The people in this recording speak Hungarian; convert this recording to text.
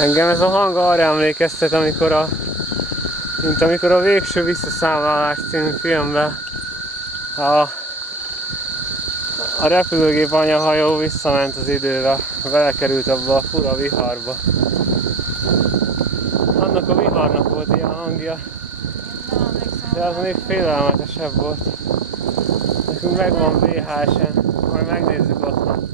Engem ez a hang arra emlékeztet, mint amikor a Végső Visszaszámlálás című filmben a repülőgép anyahajó visszament az időbe, belekerült abba a fura viharba. Annak a viharnak volt ilyen hangja, de az még félelmetesebb volt. Nekünk megvan VHS-en, majd megnézzük otthon.